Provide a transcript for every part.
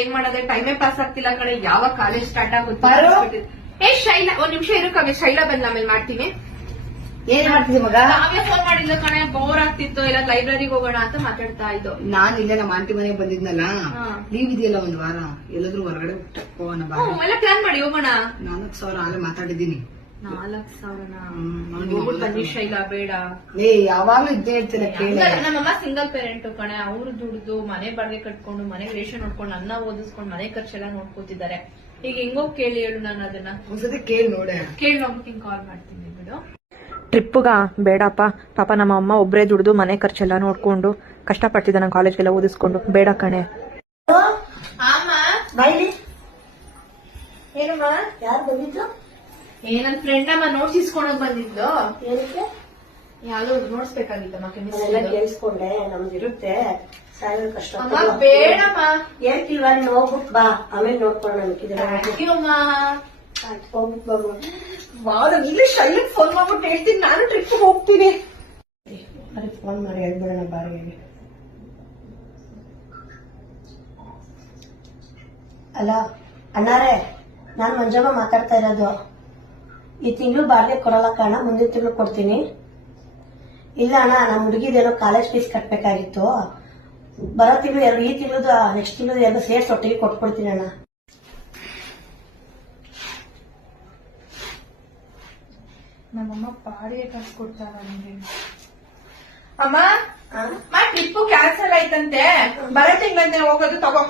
ಏನ್ ಮಾಡೋದೇ ಟೈಮೇ ಪಾಸ್ ಆಗ್ತಿಲ್ಲ ಕಡೆ. ಯಾವಾಗ ಕಾಲೇಜ್ ಸ್ಟಾರ್ಟ್ ಆಗುತ್ತೆ? ಏ ಶೈಲಾ, ಒಂದ್ ನಿಮಿಷ ಇರು ಕಮ್ಮಿ. ಶೈಲಾ ಬಂದ್ಲ, ಆಮೇಲೆ ಮಾಡ್ತೀನಿ. ಏನ್ ಮಾಡ್ತಿದ್ದಿ ಮಗ? ನಾವೇ ಫೋನ್ ಮಾಡಿದ್ಲು ಕಣೆ, ಬೋರ್ ಆಗ್ತಿತ್ತು, ಎಲ್ಲ ಲೈಬ್ರರಿಗೆ ಹೋಗೋಣ ಅಂತ ಮಾತಾಡ್ತಾ ಇದ್ದು. ನಾನು ಇಲ್ಲೇ ನಮ್ಮ ಆಂಟಿ ಮನೆಗೆ ಬಂದಿದ್ನಲ್ಲ, ಲೀವ್ ಇದೆಯಲ್ಲ ಒಂದ್ ವಾರ, ಎಲ್ಲಾದ್ರೂ ಹೊರಗಡೆ ಹೋಗೋಣ ಬಾ. ಎಲ್ಲ ಪ್ಲಾನ್ ಮಾಡಿ ಹೋಗೋಣ. 4,000 ಆಲೆ ಮಾತಾಡಿದ್ದೀನಿ. 4,000 ಬನ್ನಿ ಶೈಲಾ, ಬೇಡ. ಯಾವಾಗ್ಲೂ ಇದ್ದೇ ಇರ್ತೀನಿ. ನಮ್ಮಮ್ಮ ಸಿಂಗಲ್ ಪೇರೆಂಟ್ ಕಣೆ, ಅವ್ರು ದುಡ್ದು ಮನೆ ಬಾಡಿಗೆ ಕಟ್ಕೊಂಡು, ಮನೆ ರೇಷನ್ ನೋಡ್ಕೊಂಡು, ಅನ್ನ ಓದಿಸ್ಕೊಂಡು, ಮನೆ ಖರ್ಚೆಲ್ಲ ನೋಡ್ಕೋತಿದ್ದಾರೆ. ಈಗ ಹೆಂಗೋಗ್ ಕೇಳಿ ಹೇಳು ನಾನು ಅದನ್ನ. ಒಂದ್ಸತಿ ಕೇಳಿ ನೋಡೆ. ಕೇಳಿ ನೋಡ್ಬಿಟ್ಟು ಕಾಲ್ ಮಾಡ್ತೀನಿ ಬಿಡು. ಟ್ರಿಪ್ಗ ಬೇಡಪ್ಪ, ಪಾಪ ನಮ್ಮ ಅಮ್ಮ ಒಬ್ರೇ ದುಡ್ದು ಮನೆ ಖರ್ಚೆಲ್ಲ ನೋಡ್ಕೊಂಡು ಕಷ್ಟಪಡ್ತಿದ್ದ ಕಾಲೇಜ್ಗೆಲ್ಲ ಓದಿಸ್ಕೊಂಡು, ಬೇಡ ಕಣೆ. ಏನಮ್ಮ? ಯಾರು ಬಂದಿದ್ರು? ನನ್ ಫ್ರೆಂಡ್ ಅಮ್ಮ ನೋಟ್ಸ್ ಇಸ್ಕೊಂಡೋಗ್ ಬಂದಿದ್ಲು. ಏನಕ್ಕೆ? ಯಾವ್ದೋ ನೋಡ್ಸ್ಬೇಕಾಗಿತ್ತಮ್ಮ. ಎಲ್ಲ ಕೇಳಿಸ್ಕೊಂಡೆ, ನಮ್ದಿರುತ್ತೆ ಸಾಯಲ್ ಕಷ್ಟ. ಬೇಡಮ್ಮ, ಹೇಳ್ತಿಲ್ವಾ? ನೀನ್ ಹೋಗ್ಬಿಟ್ ಬಾ, ಆಮೇಲೆ ನೋಡ್ಕೊಂಡು ನಮ್ಗಿದ್ರೆ ಹೋಗ್ಬಿಟ್ ಬಾ. ಇಲ್ಲಿ ಶೈಲಕ್ ಫೋನ್ ಮಾಡ್ಬಿಟ್ಟು ಹೇಳ್ತೀನಿ, ನಾನು ಟ್ರಿಪ್ ಹೋಗ್ತೀನಿ. ಅದಕ್ಕೆ ಫೋನ್ ಮಾಡಿ ಹೇಳ್ಬಿಡೋಣ ಬಾಡಿಗೆಗೆ. ಅಲ್ಲ ಅಣ್ಣಾರೇ, ನಾನ್ ಮಂಜಮ್ಮ ಮಾತಾಡ್ತಾ ಇರೋದು. ಈ ತಿಂಗಳು ಬಾಡಿಗೆ ಕೊಡಲ್ಲ ಕಾರಣ, ಮುಂದಿನ ತಿಂಗಳು ಕೊಡ್ತೀನಿ. ಇಲ್ಲ ಅಣ್ಣ, ನಮ್ಮ ಹುಡುಗಿದೇನೋ ಕಾಲೇಜ್ ಫೀಸ್ ಕಟ್ಬೇಕಾಗಿತ್ತು. ಬರೋ ತಿಂಗಳು ಈ ತಿಂಗಳು ನೆಕ್ಸ್ಟ್ ತಿಂಗಳು ಎರಡು ಸೇರ್ಸ್ ಒಟ್ಟಿಗೆ ಕೊಟ್ಕೊಡ್ತೀನಿ ಅಣ್ಣ. ನಮ್ಮಮ್ಮ ಬಾಡಿಗೆ ಕಾಸು ಕೊಡ್ತಾರ ನನಗೆ. ಅಮ್ಮ, ಟ್ರಿಪ್ ಕ್ಯಾನ್ಸಲ್ ಆಯ್ತಂತೆ, ಬರೋ ತಿಂಗಳಂತೆ ಹೋಗೋದು. ತಗೋ.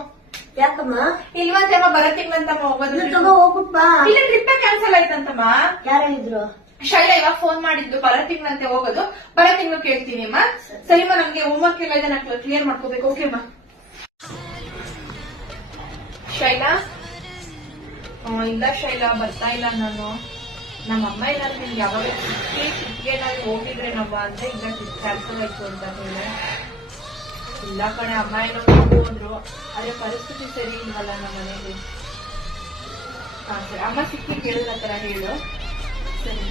ಯಾಕಮ್ಮ? ಇಲ್ವಂತಮ್ಮ, ಬರೋ ತಿಂಗಳಂತಮ್ಮ ಹೋಗೋದು. ತಗೋ, ಹೋಗ್ಬಿಟ್ ಬಾ. ಇಲ್ಲ, ಟ್ರಿಪ್ ಕ್ಯಾನ್ಸಲ್ ಆಯ್ತಂತಮ್ಮ. ಯಾರು ಹೇಳಿದ್ರು? ಶೈಲಾ ಇವಾಗ ಫೋನ್ ಮಾಡಿದ್ದು, ಬರೋ ತಿಂಗಳಂತೆ ಹೋಗೋದು. ಬರೋ ತಿಂಗಳು ಕೇಳ್ತೀನಿ ಅಮ್ಮ. ಸರಿಮ್ಮ, ನಮ್ಗೆ ಹೋಮ್ವರ್ಕ್ ಎಲ್ಲ ಇದೆ, ನಾನು ಕ್ಲಿಯರ್ ಮಾಡ್ಕೋಬೇಕು. ಓಕೆ ಅಮ್ಮ. ಶೈಲಾ? ಇಲ್ಲ ಶೈಲಾ, ಬರ್ತಾ ಇಲ್ಲ ನಾನು. ನಮ್ಮಮ್ಮ ಏನಾದ್ರು ನಿಮ್ಗೆ ಯಾವಾಗ ಟ್ರಿಪ್ಗೆ ನಾವು ಹೋಗಿದ್ರೆ ನಾವು ಅಂತ, ಈಗ ಟ್ರಿಪ್ ಕ್ಯಾನ್ಸಲ್ ಆಯ್ತು ಅಂತ ಹೇಳಿ. ಇಲ್ಲ ಕಣೆ, ಅಮ್ಮ ಏನೋ ಹೋದ್ರು, ಆದ್ರೆ ಪರಿಸ್ಥಿತಿ ಸರಿ ಇಲ್ವಲ್ಲ ನಮ್ಮ ಮನೇಲಿ. ಸರಿ, ಅಮ್ಮ ಸಿಕ್ಕಿ ಕೇಳಿದ ತರ ಹೇಳು. ಸರಿ.